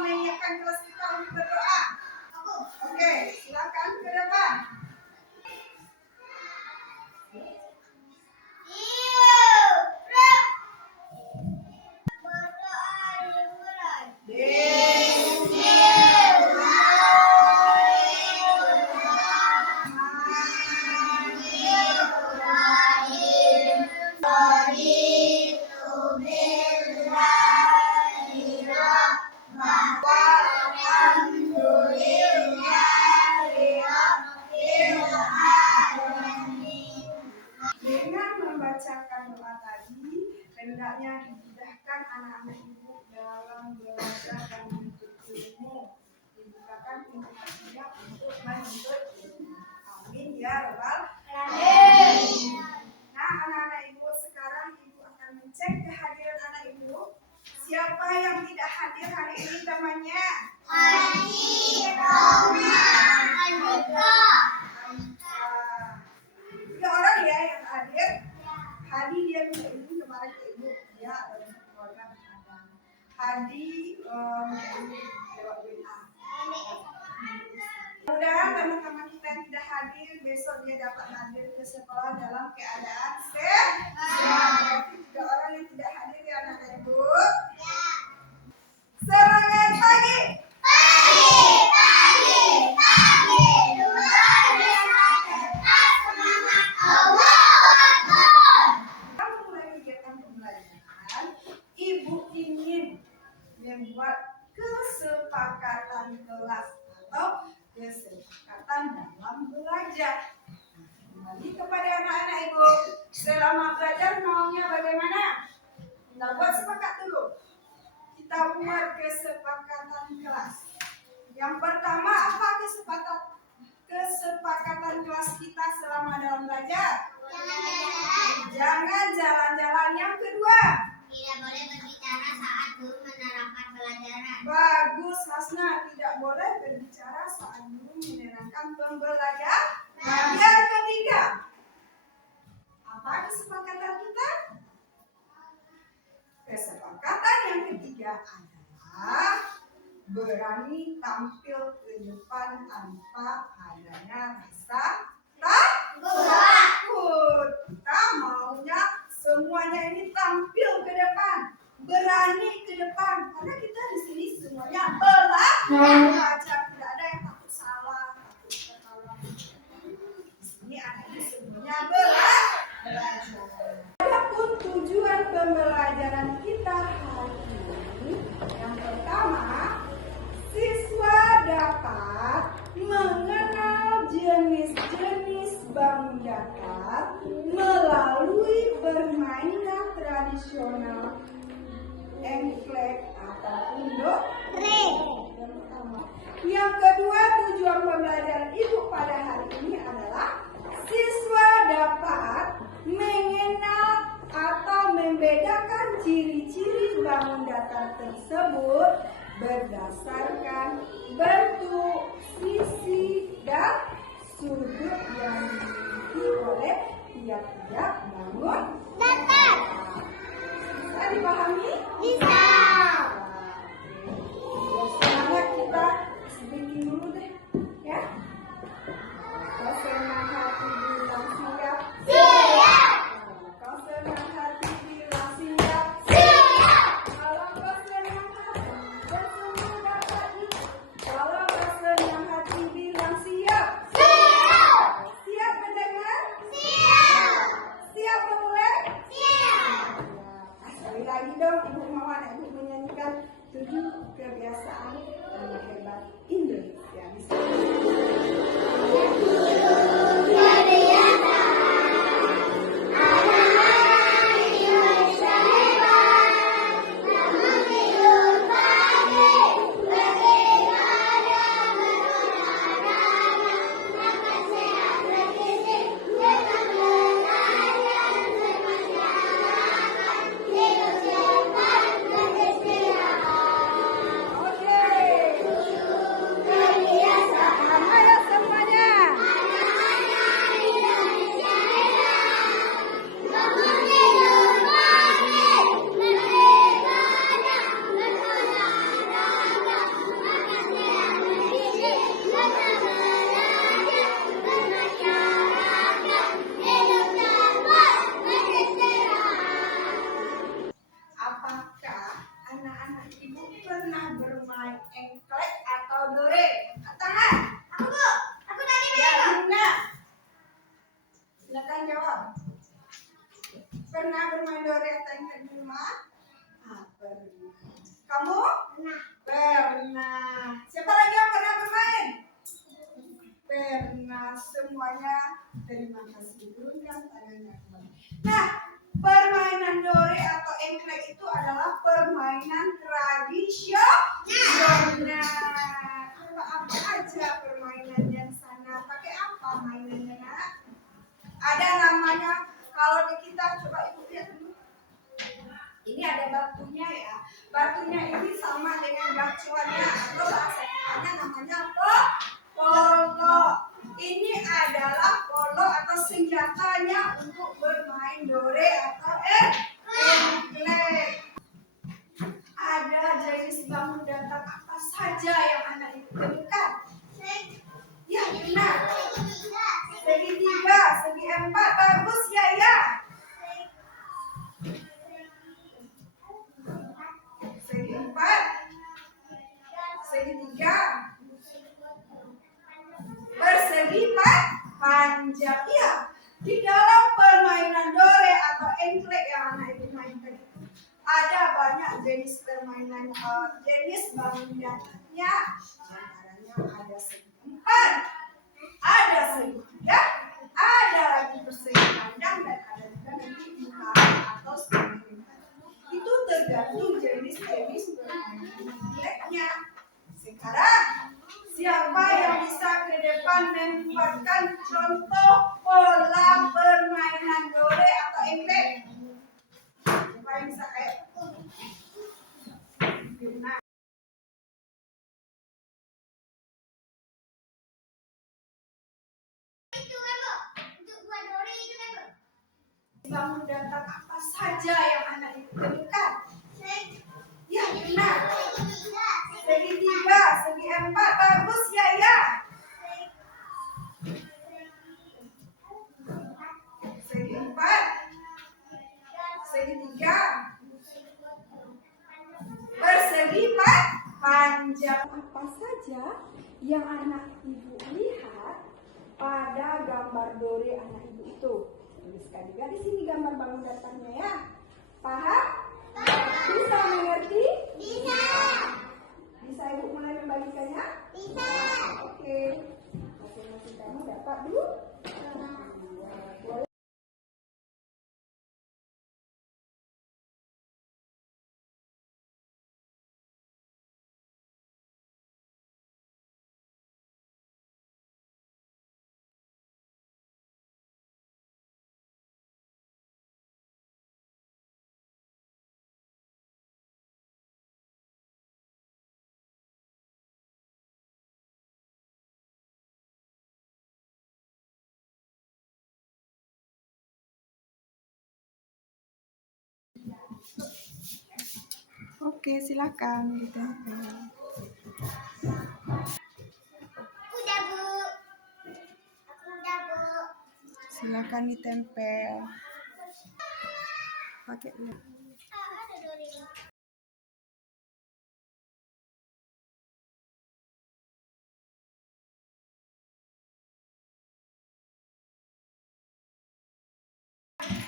menyiapkan kelas kita untuk berdoa? Oke, silakan ke depan. Dengan membacakan doa tadi, hendaknya dimudahkan anak-anak ibu dalam belajar dan menuntut ilmu. Dibukakan pintu hatinya untuk menuntut ilmu. Amin ya rabbal alamin. Nah, anak-anak ibu, sekarang ibu akan mencek kehadiran anak ibu. Siapa yang tidak hadir hari ini temannya? Tiga orang ya yang hadir. Hadi dia minta izin kemarin ke ibu, dia adalah keluarga berada. Hadi lewat WA. Mudah-mudahan teman-teman kita yang tidak hadir besok dia dapat hadir ke sekolah dalam keadaan sehat. Berarti tiga orang yang tidak hadir ya anak ibu. Semangat pagi. Ibu ingin membuat kesepakatan kelas atau kesepakatan dalam belajar. Kembali kepada anak-anak ibu, selama belajar maunya bagaimana? Kita buat sepakat dulu. Kita buat kesepakatan kelas. Yang pertama, apa kesepakatan kelas kita selama dalam belajar? Jangan jalan-jalan. Yang kedua, tidak boleh berbicara saat guru menerangkan pelajaran. Bagus, Hasna. Tidak boleh berbicara saat guru menerangkan pembelajaran. Yang ketiga, apa kesepakatan kita? Kesepakatan yang ketiga adalah berani tampil ke depan tanpa adanya rasa takut. Kita maunya semuanya ini tampil ke depan, berani ke depan, karena kita di sini semuanya belajar, tidak ada yang takut salah, takut ketahuan. Di sini anak ini semuanya belajar. Adapun tujuan pembelajaran kita hari ini, yang pertama, siswa dapat mengenal jenis-jenis bangun datar melalui permainan tradisional engklek ataupun dongeng. Yang kedua, tujuan pembelajaran ibu pada hari ini adalah siswa dapat mengenal atau membedakan ciri-ciri bangun datar tersebut berdasarkan bentuk, sisi, dan sudut yang dimiliki oleh tiap-tiap bangun datar. Bisa dipahami? Bisa. Semangat kita bikin dulu deh, ya. Kau senang hati bilang siap. Siap. Kau senang hati bilang siap. Siap. Kalau kau senang hati bersemangat pagi. Kalau kau senang hati bilang siap. Siap. Siap mendengar? Siap. Siap memulai? Siap. Sekali lagi dong, ibu mau anak ibu menyanyikan 7 kebiasaan anak hebat Indonesia. Bisa? Oke. bermain engklek atau dore? Angkat tangan. Aku Bu. Aku tadi Ya, main. Luna. Silakan jawab. Pernah bermain dore atau engklek di rumah? Pernah. Kamu? Pernah. Pernah. Siapa lagi yang pernah bermain? Pernah. Semuanya terima kasih. Turunkan tangannya kembali. Nah, permainan dore atau engklek itu adalah permainan tradisional. Apa aja permainannya di sana? Pakai apa mainannya, Nak? Ada namanya, kalau di kita coba Ibu lihat dulu. Ini ada batunya ya. Batunya ini sama dengan gacuannya atau bahasa kitanya namanya polo. Ini adalah polo atau senjatanya untuk bermain dore atau engklek. Ada jenis bangun datar apa saja yang anak ibu temukan? Ya, benar. Segitiga, segi empat, bagus ya ya. Segi empat, segitiga, bersegi panjang. Ya, di dalam permainan dore atau engklek yang anak ibu mainkan itu ada banyak jenis permainan, jenis bangun datarnya. Antaranya ada segi empat, ada segi tiga, ada lagi persegi panjang dan ada juga nanti lingkaran atau setengah. Itu tergantung jenis-jenis permainan engkleknya. Sekarang siapa yang bisa ke depan membuatkan contoh pola permainan dore atau engklek? Siapa yang bisa kayak Yuna? Itu kan Bu. Untuk buat dore itu kan Bu. Bangun datar apa saja yang anak ibu temukan? Ya, benar. Segitiga, segi empat, bagus ya ya. Segi empat, segitiga, bersegi panjang. Apa saja yang anak ibu lihat pada gambar dore anak ibu itu? Tuliskan juga di sini gambar bangun datarnya ya. Paham? Bisa mengerti? Bisa. Bisa ibu mulai membagikannya? Bisa. Oke. Masing-masing kamu dapat dulu. Boleh. Oke, silakan ditempel. Udah Bu. Aku udah Bu. Silakan ditempel. Pakai dulu. Ada dore.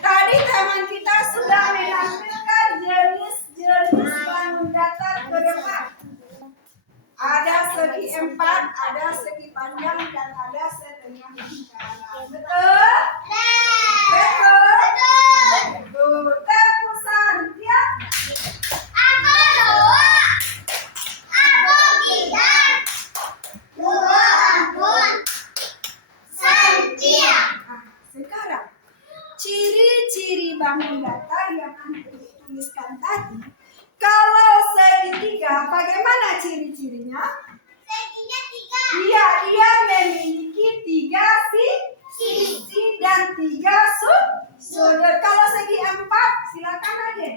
Tadi teman kita sudah menampilkan jenis-jenis bangun datar ke depan. Ada segi empat, ada segi panjang, dan ada setengah lingkaran. Betul? Betul? Betul. Terusan, ya. Aku dua. Aku tiga. Dua ampun. Santia. Nah, sekarang ciri-ciri bangun datar yang Anda tuliskan tadi. Kalau segitiga, bagaimana ciri-cirinya? Seginya tiga. Dia memiliki tiga sisi dan tiga sudut. Kalau segi empat, silakan aja.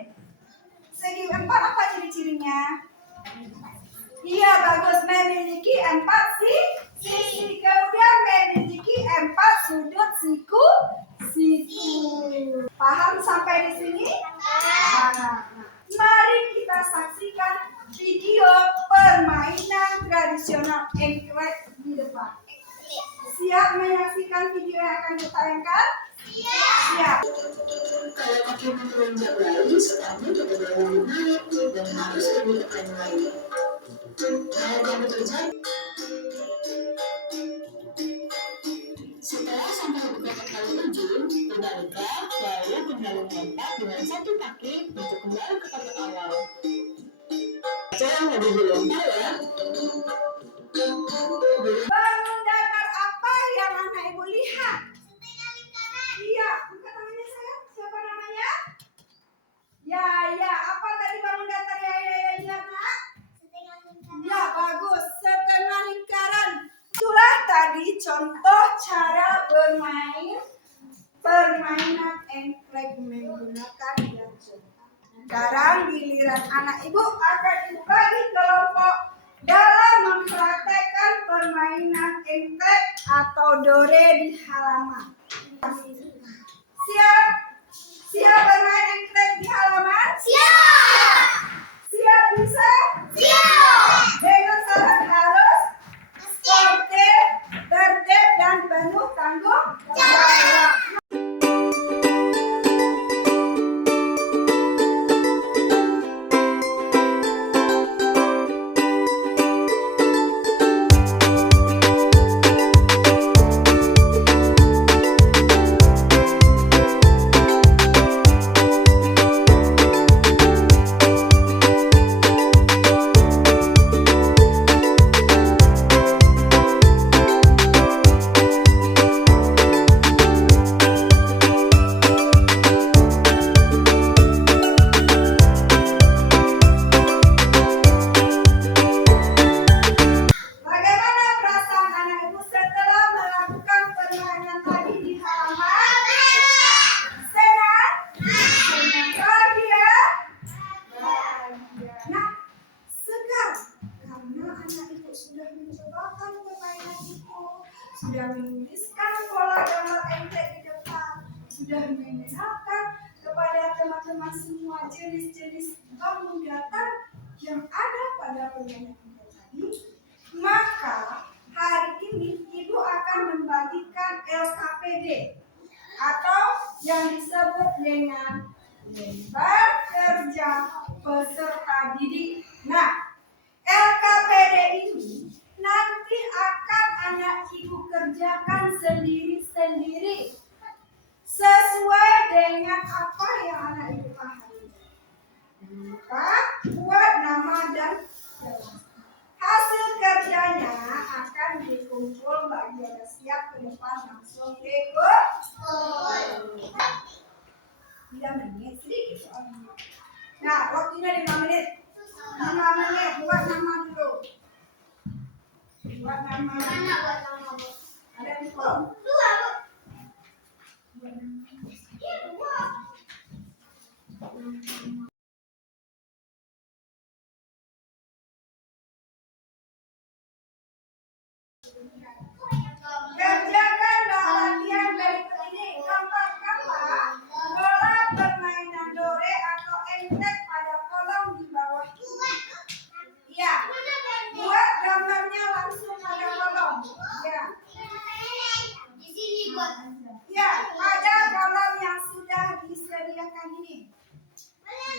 Segi empat apa ciri-cirinya? Iya, bagus, memiliki empat sisi. Kemudian memiliki empat sudut siku. Paham sampai di sini? Nah, mari kita saksikan video tradisional engklek di depan. Siap menyaksikan video yang akan ditayangkan? Siap. Kalau pakai memperundak lalu, setelahnya kita boleh menarik dan harus menggunakan lain. Hal yang terjadi setelah sampai buka kali ujung, berbalik lalu kembali melompat dengan satu kaki untuk kembali ke kotak awal. Cara lebih berlompat ya. Bangun datar apa yang anak ibu lihat? Iya, bukan namanya saya. Siapa namanya? Ya, apa tadi bangun datar ya lihat nak? Ya, bagus. Setengah lingkaran. Itulah tadi contoh cara bermain permainan engklek menggunakan gadget. Sekarang giliran anak ibu akan dibagi kelompok dalam mempraktekkan permainan engklek atau dore di halaman. Siap? Siap bermain engklek di halaman? Siap. Siap bisa? Siap. Dengan syarat harus sportif, tertib dan penuh tanggung jawab. Bagaimana perasaan anak ibu setelah melakukan permainan tadi di halaman? Senang? Bahagia? Nah, sekarang karena anak ibu sudah mencobakan permainan itu, sudah menuliskan pola gambar engklek di depan, sudah mengenalkan kepada teman-teman semua jenis-jenis bangun datar yang ada pada permainan engklek tadi, maka hari ini ibu akan membagikan LKPD atau yang disebut dengan lembar kerja peserta didik. Nah, LKPD ini nanti akan anak ibu kerjakan sendiri-sendiri sesuai dengan apa yang anak ibu pahami. Maka buat nama dan jelas. Hasil kerjanya akan dikumpul bagi yang siap ke depan langsung ikut. 3 menit sedikit soalnya. Nah, waktunya 5 menit. 5 menit buat nama dulu. Buat nama. Mana buat nama, Bu? Ada di form. Dua, Bu. Buat nama. Iya, dua. Kerjakan latihan berikut ini. Gambarkanlah pola permainan dore atau engklek pada kolom di bawah. Ya, buat gambarnya langsung pada kolom. Ya, Di sini, Bu. ya, pada kolom yang sudah disediakan ini. Boleh,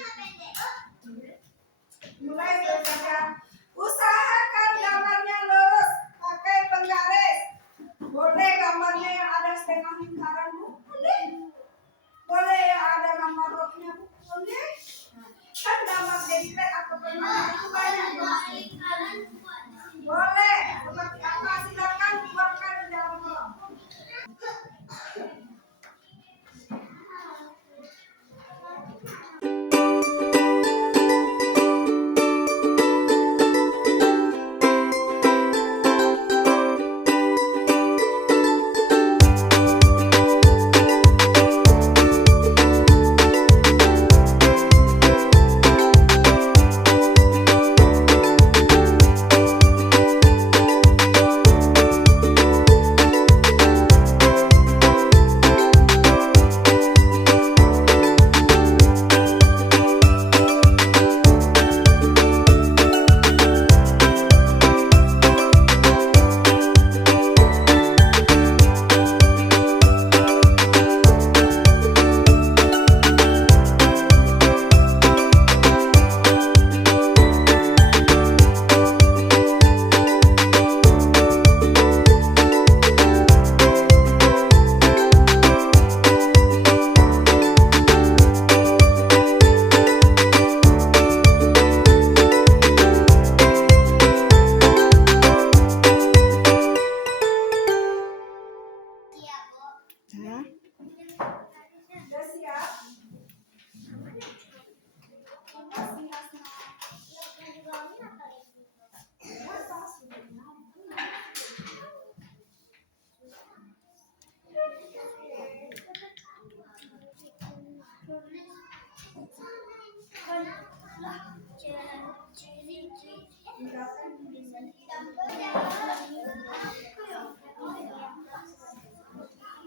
Tinggalkan bimbingan kita.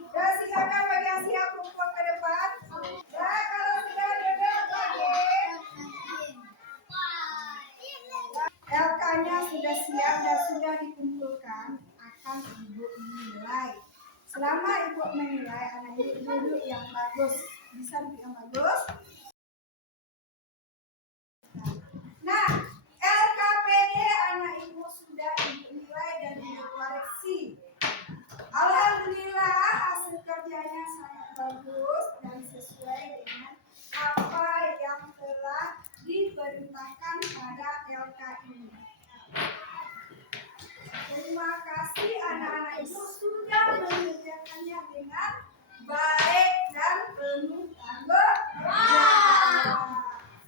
Dan silakan bagi yang siap kumpul ke depan. Dan kalau sudah duduk lagi, LK-nya sudah siap dan sudah dikumpulkan, akan ibu menilai. Selama ibu menilai, anak ibu duduk yang bagus. Bisa duduk yang bagus. Nah, LKPD anak ibu sudah dinilai dan dikoreksi. Alhamdulillah hasil kerjanya sangat bagus dan sesuai dengan apa yang telah diperintahkan pada LK ini. Terima kasih anak-anak ibu sudah mengerjakannya dengan baik dan penuh tanggung jawab.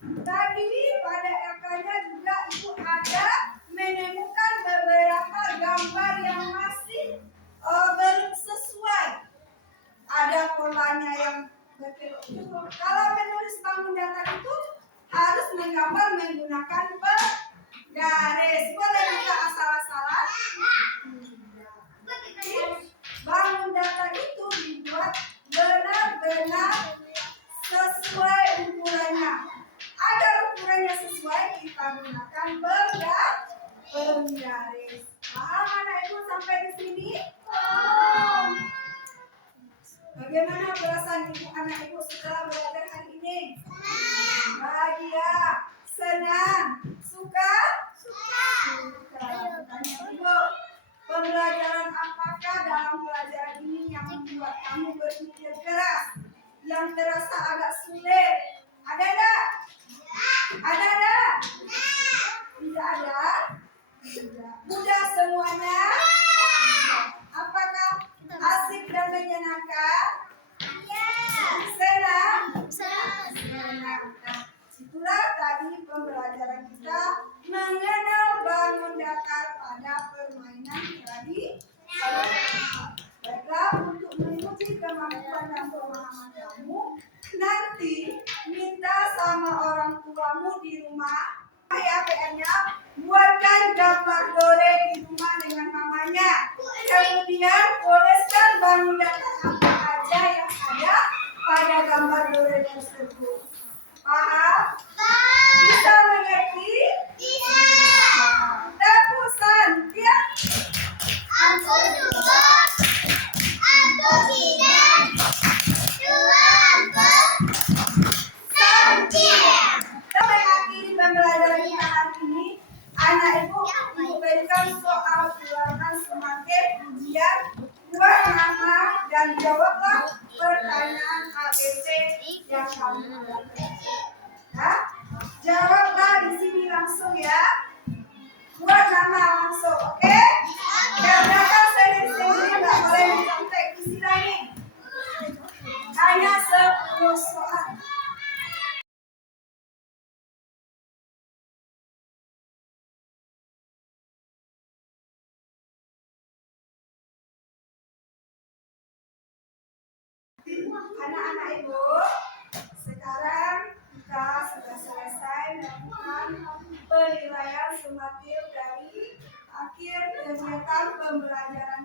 Tadi pada LK-nya juga ibu ada menemukan beberapa gambar yang masih belum sesuai. Ada polanya yang betul. Kalau menulis bangun data itu harus menggambar menggunakan penggaris. Boleh kita asal-asalan? Bangun data itu dibuat benar-benar sesuai ukurannya. Agar ukurannya sesuai, kita gunakan penggaris. Paham anak ibu sampai di sini? Bagaimana perasaan ibu anak ibu setelah belajar hari ini? Bahagia, senang, suka? Tanya ibu, pembelajaran apakah dalam pelajaran ini yang membuat kamu berpikir keras? Yang terasa agak sulit? Ada enggak? Ada enggak? Tidak ada? Tidak. Mudah semuanya? Apakah asik dan menyenangkan? Senang? Senang. Nah, itulah tadi pembelajaran kita mengenal bangun datar pada permainan tradisional. Baiklah, untuk menguji kemampuan dan pemahaman kamu, nanti minta sama orang tuamu di rumah, ya PR-nya, buatkan gambar dore di rumah dengan mamanya. Kemudian tuliskan bangun datar apa aja yang ada pada gambar dore tersebut. Paham? Bisa mengerti? Tepusan, ya? Aku juga. Aku tidak. Dua aku. Sanjir. Kita mengakhiri pembelajaran kita hari ini. Anak ibu berikan soal ulangan semakin ujian. Buat nama dan jawablah pertanyaan ABC yang kamu alami. Ya? Jawablah di sini langsung ya. Buat nama langsung, oke? Kerjakan sendiri-sendiri, nggak boleh mencontek. Isi lagi. Hanya 10 soal. Anak-anak ibu, sekarang kita sudah selesai melakukan penilaian sumatif dari akhir kegiatan pembelajaran